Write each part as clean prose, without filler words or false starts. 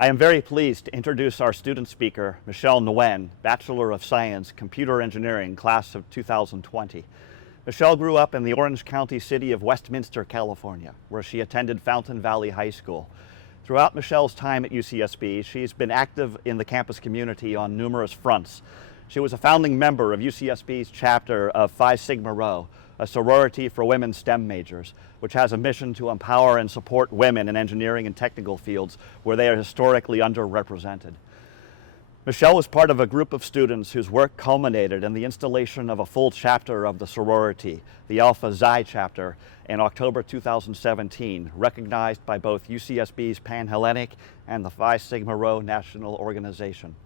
I am very pleased to introduce our student speaker, Michelle Nguyen, Bachelor of Science, Computer Engineering, class of 2020. Michelle grew up in the Orange County city of Westminster, California, where she attended Fountain Valley High School. Throughout Michelle's time at UCSB, she's been active in the campus community on numerous fronts. She was a founding member of UCSB's chapter of Phi Sigma Rho, a sorority for women STEM majors, which has a mission to empower and support women in engineering and technical fields where they are historically underrepresented. Michelle was part of a group of students whose work culminated in the installation of a full chapter of the sorority, the Alpha Xi chapter, in October 2017, recognized by both UCSB's Pan-Hellenic and the Phi Sigma Rho National Organization.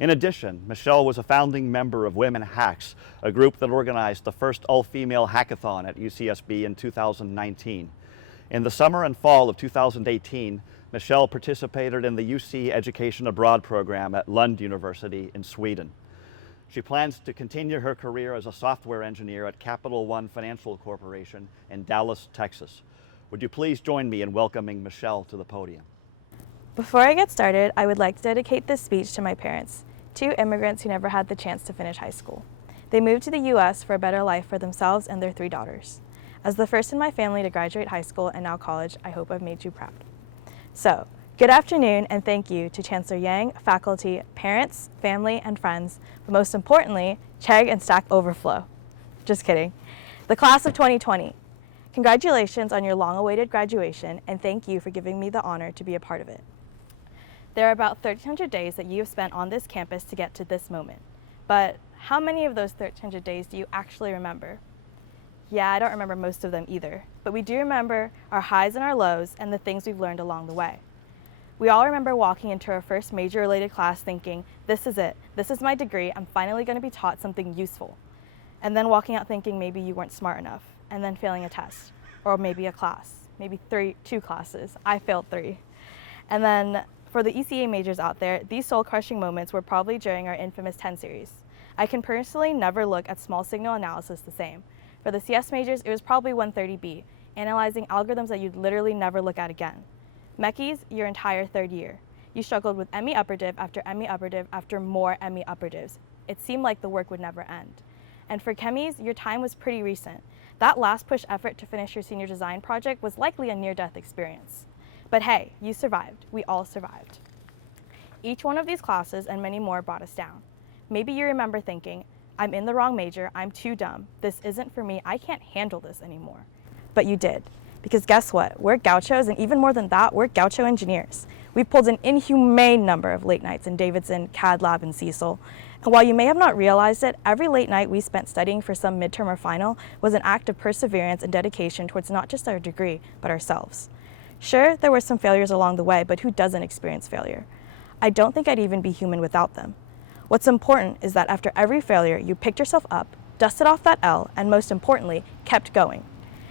In addition, Michelle was a founding member of Women Hacks, a group that organized the first all-female hackathon at UCSB in 2019. In the summer and fall of 2018, Michelle participated in the UC Education Abroad program at Lund University in Sweden. She plans to continue her career as a software engineer at Capital One Financial Corporation in Dallas, Texas. Would you please join me in welcoming Michelle to the podium? Before I get started, I would like to dedicate this speech to my parents, two immigrants who never had the chance to finish high school. They moved to the U.S. for a better life for themselves and their 3 daughters. As the first in my family to graduate high school and now college, I hope I've made you proud. So, good afternoon and thank you to Chancellor Yang, faculty, parents, family, and friends, but most importantly, Chegg and Stack Overflow. Just kidding. The class of 2020. Congratulations on your long-awaited graduation and thank you for giving me the honor to be a part of it. There are about 1,300 days that you have spent on this campus to get to this moment. But how many of those 1,300 days do you actually remember? Yeah, I don't remember most of them either, but we do remember our highs and our lows and the things we've learned along the way. We all remember walking into our first major-related class thinking, this is it, this is my degree, I'm finally going to be taught something useful. And then walking out thinking maybe you weren't smart enough, and then failing a test, or maybe a class, maybe 2 classes. I failed 3. And then for the ECA majors out there, these soul-crushing moments were probably during our infamous 10 series. I can personally never look at small signal analysis the same. For the CS majors, it was probably 130B, analyzing algorithms that you'd literally never look at again. Mechis, your entire 3rd year. You struggled with ME upper div after ME upper div after more ME upper divs. It seemed like the work would never end. And for chemis, your time was pretty recent. That last push effort to finish your senior design project was likely a near-death experience. But hey, you survived. We all survived. Each one of these classes and many more brought us down. Maybe you remember thinking, I'm in the wrong major, I'm too dumb, this isn't for me, I can't handle this anymore. But you did. Because guess what? We're gauchos, and even more than that, we're gaucho engineers. We pulled an inhumane number of late nights in Davidson, CAD Lab, and Cecil. And while you may have not realized it, every late night we spent studying for some midterm or final was an act of perseverance and dedication towards not just our degree, but ourselves. Sure, there were some failures along the way, but who doesn't experience failure? I don't think I'd even be human without them. What's important is that after every failure, you picked yourself up, dusted off that L, and most importantly, kept going.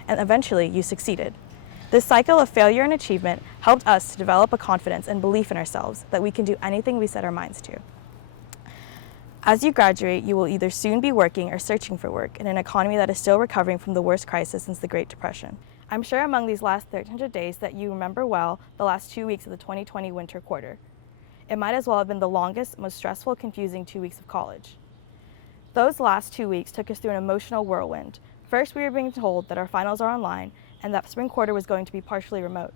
And eventually, you succeeded. This cycle of failure and achievement helped us to develop a confidence and belief in ourselves that we can do anything we set our minds to. As you graduate, you will either soon be working or searching for work in an economy that is still recovering from the worst crisis since the Great Depression. I'm sure among these last 1,300 days that you remember well the last 2 weeks of the 2020 winter quarter. It might as well have been the longest, most stressful, confusing 2 weeks of college. Those last 2 weeks took us through an emotional whirlwind. First, we were being told that our finals are online and that spring quarter was going to be partially remote.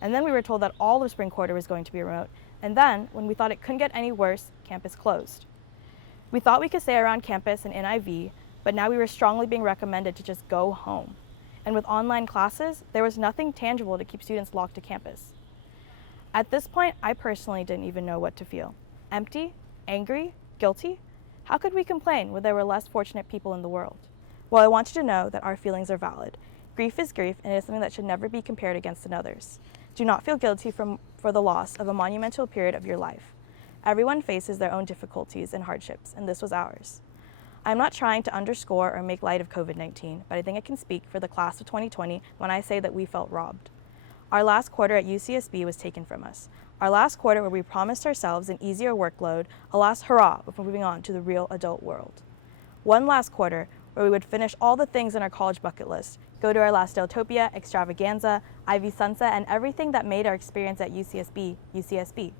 And then we were told that all of spring quarter was going to be remote. And then, when we thought it couldn't get any worse, campus closed. We thought we could stay around campus and in IV, but now we were strongly being recommended to just go home. And with online classes, there was nothing tangible to keep students locked to campus. At this point, I personally didn't even know what to feel. Empty? Angry? Guilty? How could we complain when there were less fortunate people in the world? Well, I want you to know that our feelings are valid. Grief is grief, and it is something that should never be compared against another's. Do not feel guilty for the loss of a monumental period of your life. Everyone faces their own difficulties and hardships, and this was ours. I'm not trying to underscore or make light of COVID-19, but I think I can speak for the class of 2020 when I say that we felt robbed. Our last quarter at UCSB was taken from us. Our last quarter where we promised ourselves an easier workload, a last hurrah before moving on to the real adult world. One last quarter where we would finish all the things in our college bucket list, go to our last Deltopia, extravaganza, Ivy Sunset, and everything that made our experience at UCSB, UCSB.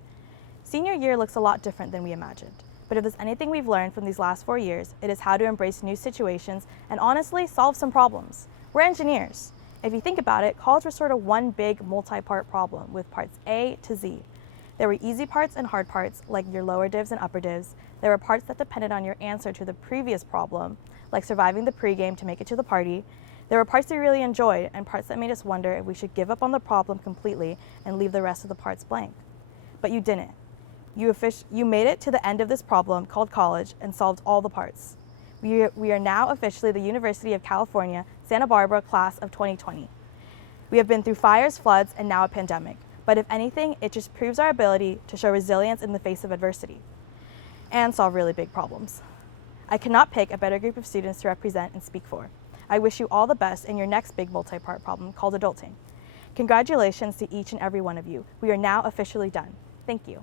Senior year looks a lot different than we imagined, but if there's anything we've learned from these last 4 years, it is how to embrace new situations and honestly solve some problems. We're engineers. If you think about it, college was sort of one big multi-part problem with parts A to Z. There were easy parts and hard parts, like your lower divs and upper divs. There were parts that depended on your answer to the previous problem, like surviving the pregame to make it to the party. There were parts we really enjoyed and parts that made us wonder if we should give up on the problem completely and leave the rest of the parts blank. But you didn't. You made it to the end of this problem called college and solved all the parts. We are now officially the University of California, Santa Barbara class of 2020. We have been through fires, floods, and now a pandemic. But if anything, it just proves our ability to show resilience in the face of adversity and solve really big problems. I cannot pick a better group of students to represent and speak for. I wish you all the best in your next big multi-part problem called adulting. Congratulations to each and every one of you. We are now officially done. Thank you.